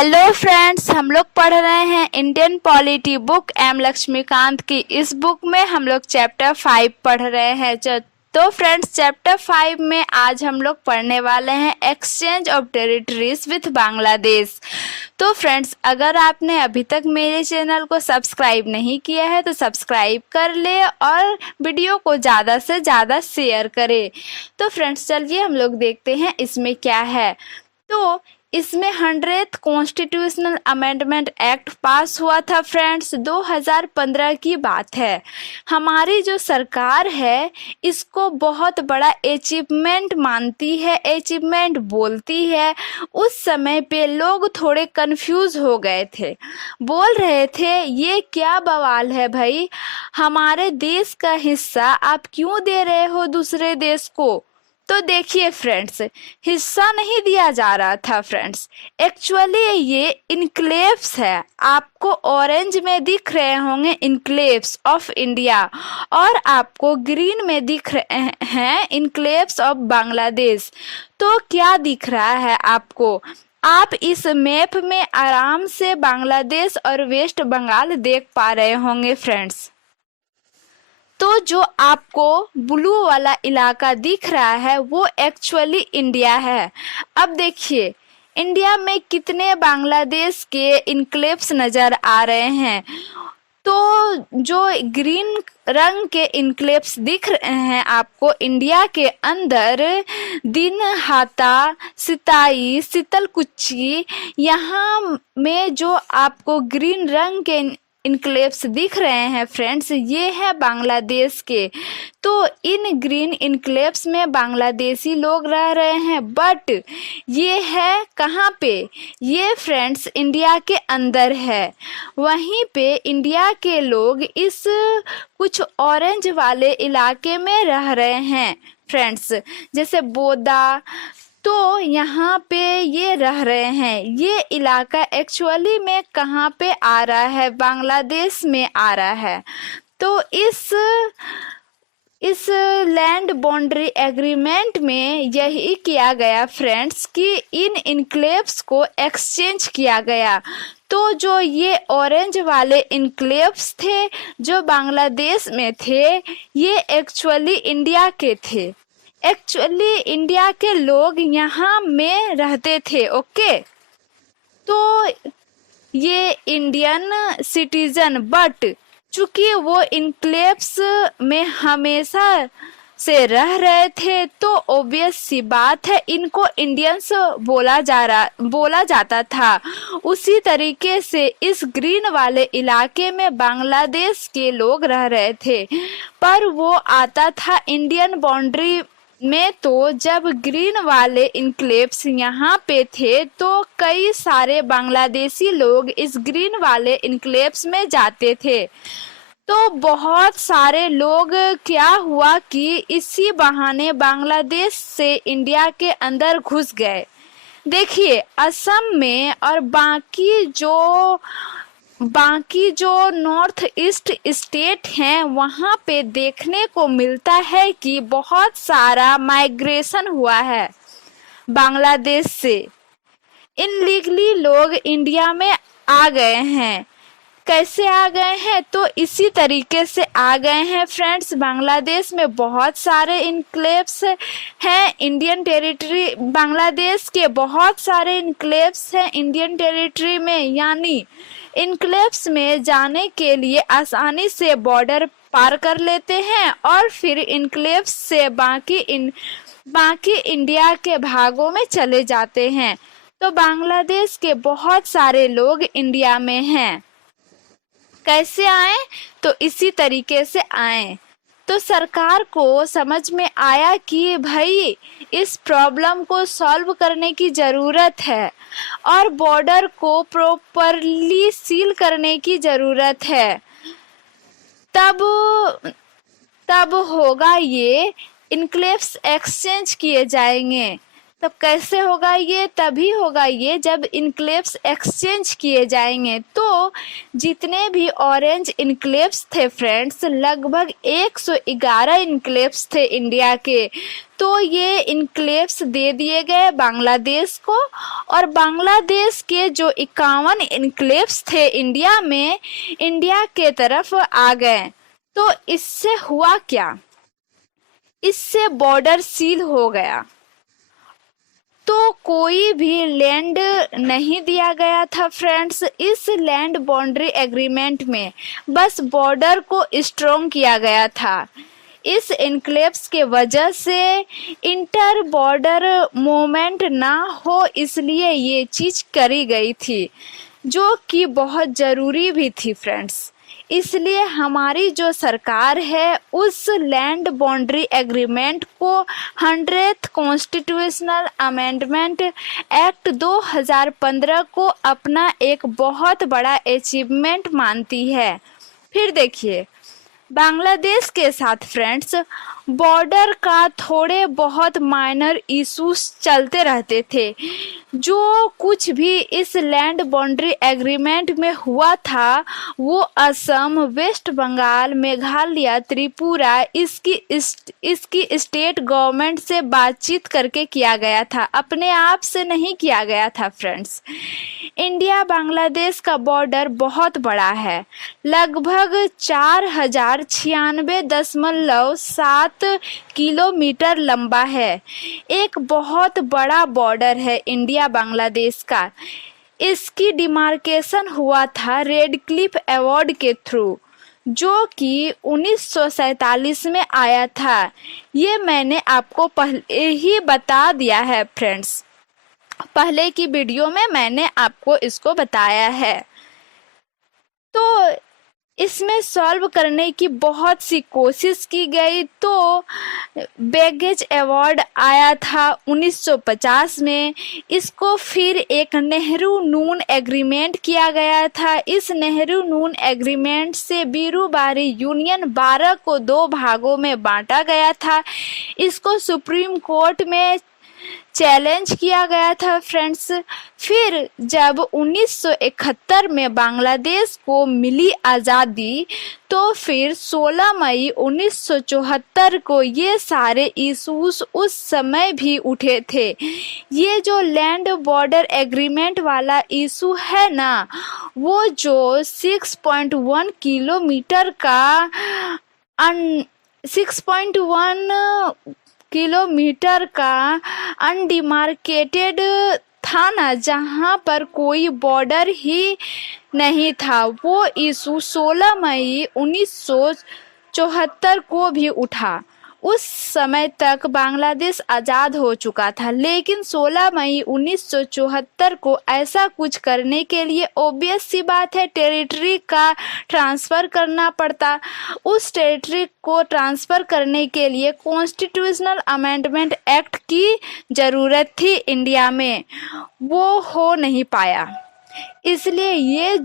Hello friends, हम लोग पढ़ रहे हैं Indian polity book M Laxmikanth की। इस बुक में हम लोग चैप्टर 5 पढ़ रहे हैं। तो फ्रेंड्स, चैप्टर 5 में आज हम लोग पढ़ने वाले हैं exchange of territories with Bangladesh. तो फ्रेंड्स, अगर आपने अभी तक मेरे चैनल को सब्सक्राइब नहीं किया है तो सब्सक्राइब कर ले और वीडियो को ज़्यादा से ज़्यादा शेयर करें। तो फ्रेंड्स, चलिए हम लोग देखते हैं इसमें क्या है। तो इसमें 100th कॉन्स्टिट्यूशनल अमेंडमेंट एक्ट पास हुआ था फ्रेंड्स, 2015 की बात है। हमारी जो सरकार है इसको बहुत बड़ा अचीवमेंट मानती है, अचीवमेंट बोलती है। उस समय पे लोग थोड़े कंफ्यूज हो गए थे, बोल रहे थे ये क्या बवाल है भाई, हमारे देश का हिस्सा आप क्यों दे रहे हो दूसरे देश को। तो देखिए फ्रेंड्स, हिस्सा नहीं दिया जा रहा था फ्रेंड्स, एक्चुअली ये इनक्लेव्स है। आपको ऑरेंज में दिख रहे होंगे इनक्लेव्स ऑफ इंडिया, और आपको ग्रीन में दिख रहे हैं इनक्लेव्स ऑफ बांग्लादेश। तो क्या दिख रहा है आपको? आप इस मैप में आराम से बांग्लादेश और वेस्ट बंगाल देख पा रहे होंगे फ्रेंड्स। तो जो आपको ब्लू वाला इलाका दिख रहा है वो एक्चुअली इंडिया है। अब देखिए इंडिया में कितने बांग्लादेश के इनक्लेव्स नज़र आ रहे हैं। तो जो ग्रीन रंग के इनक्लेव्स दिख रहे हैं आपको इंडिया के अंदर, दिनहाटा, सिताई, शीतलकुची, यहाँ में जो आपको ग्रीन रंग के इनक्लेव्स दिख रहे हैं फ्रेंड्स, ये है बांग्लादेश के। तो इन ग्रीन इनक्लेव्स में बांग्लादेशी लोग रह रहे हैं, बट ये है कहाँ पे? ये फ्रेंड्स इंडिया के अंदर है। वहीं पे इंडिया के लोग इस कुछ ऑरेंज वाले इलाके में रह रहे हैं फ्रेंड्स, जैसे बोदा। तो यहाँ पे ये रह रहे हैं। ये इलाका एक्चुअली में कहाँ पे आ रहा है? बांग्लादेश में आ रहा है। तो इस लैंड बाउंड्री एग्रीमेंट में यही किया गया फ्रेंड्स कि इन इनक्लेव्स को एक्सचेंज किया गया। तो जो ये ऑरेंज वाले इनक्लेव्स थे जो बांग्लादेश में थे, ये एक्चुअली इंडिया के थे। एक्चुअली इंडिया के लोग यहाँ में रहते थे। ओके, तो ये इंडियन सिटीजन, बट चूंकि वो इनक्लेव्स में हमेशा से रह रहे थे तो ऑब्वियस सी बात है इनको इंडियंस बोला जाता था। उसी तरीके से इस ग्रीन वाले इलाके में बांग्लादेश के लोग रह रहे थे, पर वो आता था इंडियन बाउंड्री में। तो जब ग्रीन वाले इनक्लेव्स यहाँ पे थे तो कई सारे बांग्लादेशी लोग इस ग्रीन वाले इनक्लेव्स में जाते थे। तो बहुत सारे लोग, क्या हुआ कि इसी बहाने बांग्लादेश से इंडिया के अंदर घुस गए। देखिए असम में और बाकी जो नॉर्थ ईस्ट स्टेट हैं वहाँ पे देखने को मिलता है कि बहुत सारा माइग्रेशन हुआ है बांग्लादेश से। इनलीगली लोग इंडिया में आ गए हैं। कैसे आ गए हैं? तो इसी तरीके से आ गए हैं फ्रेंड्स। बांग्लादेश में बहुत सारे इनक्लेव्स हैं इंडियन टेरिटरी, बांग्लादेश के बहुत सारे इनक्लेव्स हैं इंडियन टेरिटरी में। यानी इनक्लेव्स में जाने के लिए आसानी से बॉर्डर पार कर लेते हैं और फिर इनक्लेव्स से बाकी इंडिया के भागों में चले जाते हैं। तो बांग्लादेश के बहुत सारे लोग इंडिया में हैं। कैसे आए? तो इसी तरीके से आए। तो सरकार को समझ में आया कि भाई इस प्रॉब्लम को सॉल्व करने की ज़रूरत है और बॉर्डर को प्रॉपरली सील करने की ज़रूरत है। तब होगा ये इनक्लेव्स एक्सचेंज किए जाएंगे। तो कैसे होगा ये? तभी होगा ये जब इनक्लेव्स एक्सचेंज किए जाएंगे। तो जितने भी ऑरेंज इनक्लेव्स थे फ्रेंड्स, लगभग 111 इनक्लेव्स थे इंडिया के, तो ये इनक्लेव्स दे दिए गए बांग्लादेश को, और बांग्लादेश के जो 51 इनक्लेव्स थे इंडिया में, इंडिया के तरफ आ गए। तो इससे हुआ क्या? इससे बॉर्डर सील हो गया। तो कोई भी लैंड नहीं दिया गया था फ्रेंड्स इस लैंड बाउंड्री एग्रीमेंट में, बस बॉर्डर को स्ट्रॉन्ग किया गया था। इस एन्क्लेव्स के वजह से इंटर बॉर्डर मूवमेंट ना हो, इसलिए ये चीज़ करी गई थी, जो कि बहुत ज़रूरी भी थी फ्रेंड्स। इसलिए हमारी जो सरकार है उस लैंड बाउंड्री एग्रीमेंट को 100th कॉन्स्टिट्यूशनल अमेंडमेंट एक्ट 2015 को अपना एक बहुत बड़ा अचीवमेंट मानती है। फिर देखिए, बांग्लादेश के साथ फ्रेंड्स बॉर्डर का थोड़े बहुत माइनर इश्यूज चलते रहते थे। जो कुछ भी इस लैंड बाउंड्री एग्रीमेंट में हुआ था वो असम, वेस्ट बंगाल, मेघालय, त्रिपुरा इसकी स्टेट गवर्नमेंट से बातचीत करके किया गया था, अपने आप से नहीं किया गया था फ्रेंड्स। इंडिया बांग्लादेश का बॉर्डर बहुत बड़ा है, लगभग 4096.7 किलोमीटर लंबा है। एक बहुत बड़ा बॉर्डर है इंडिया बांग्लादेश का। इसकी डिमार्केशन हुआ था रेड क्लिफ अवार्ड के थ्रू, जो कि 1947 में आया था। ये मैंने आपको पहले ही बता दिया है फ्रेंड्स, पहले की वीडियो में मैंने आपको इसको बताया है। तो इसमें सॉल्व करने की बहुत सी कोशिश की गई, तो बैगेज अवार्ड आया था 1950 में। इसको फिर एक नेहरू नून एग्रीमेंट किया गया था। इस नेहरू नून एग्रीमेंट से बीरूबारी यूनियन 12 को 2 भागों में बांटा गया था। इसको सुप्रीम कोर्ट में चैलेंज किया गया था फ्रेंड्स। फिर जब 1971 में बांग्लादेश को मिली आज़ादी, तो फिर 16 मई 1974 को ये सारे इश्यूज उस समय भी उठे थे। ये जो लैंड बॉर्डर एग्रीमेंट वाला इशू है ना, वो जो 6.1 किलोमीटर का 6.1 किलोमीटर का अनडिमार्केटेड था ना, जहाँ पर कोई बॉर्डर ही नहीं था, वो इशू 16 मई 1974 को भी उठा। उस समय तक बांग्लादेश आज़ाद हो चुका था, लेकिन 16 मई 1974 को ऐसा कुछ करने के लिए ऑब्वियस सी बात है टेरिटरी का ट्रांसफ़र करना पड़ता। उस टेरिटरी को ट्रांसफ़र करने के लिए कॉन्स्टिट्यूशनल अमेंडमेंट एक्ट की ज़रूरत थी इंडिया में, वो हो नहीं पाया। इसलिए ये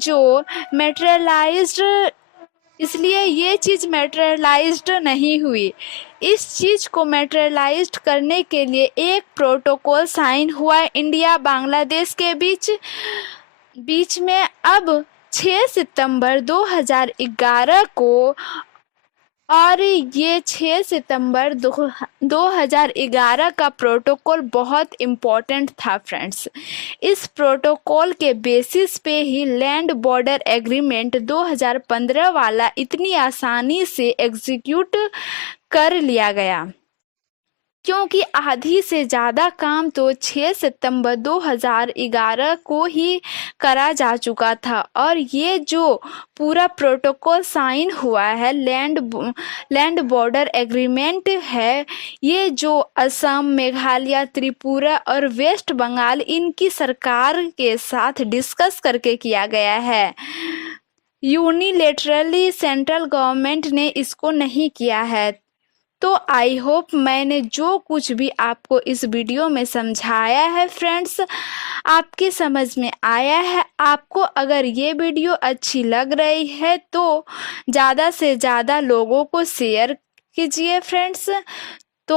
चीज़ मैटेरियलाइज्ड नहीं हुई। इस चीज़ को मैटेरियलाइज्ड करने के लिए एक प्रोटोकॉल साइन हुआ इंडिया बांग्लादेश के बीच में। अब 6 सितंबर 2011 को, और ये 6 सितंबर 2011 का प्रोटोकॉल बहुत इम्पोर्टेंट था फ्रेंड्स। इस प्रोटोकॉल के बेसिस पे ही लैंड बॉर्डर एग्रीमेंट 2015 वाला इतनी आसानी से एग्जीक्यूट कर लिया गया, क्योंकि आधी से ज़्यादा काम तो 6 सितंबर 2011 को ही करा जा चुका था। और ये जो पूरा प्रोटोकॉल साइन हुआ है, लैंड बॉर्डर एग्रीमेंट है, ये जो असम, मेघालय, त्रिपुरा और वेस्ट बंगाल इनकी सरकार के साथ डिस्कस करके किया गया है। यूनिलेटरली सेंट्रल गवर्नमेंट ने इसको नहीं किया है। तो आई होप मैंने जो कुछ भी आपको इस वीडियो में समझाया है फ्रेंड्स, आपकी समझ में आया है। आपको अगर ये वीडियो अच्छी लग रही है तो ज़्यादा से ज़्यादा लोगों को शेयर कीजिए फ्रेंड्स।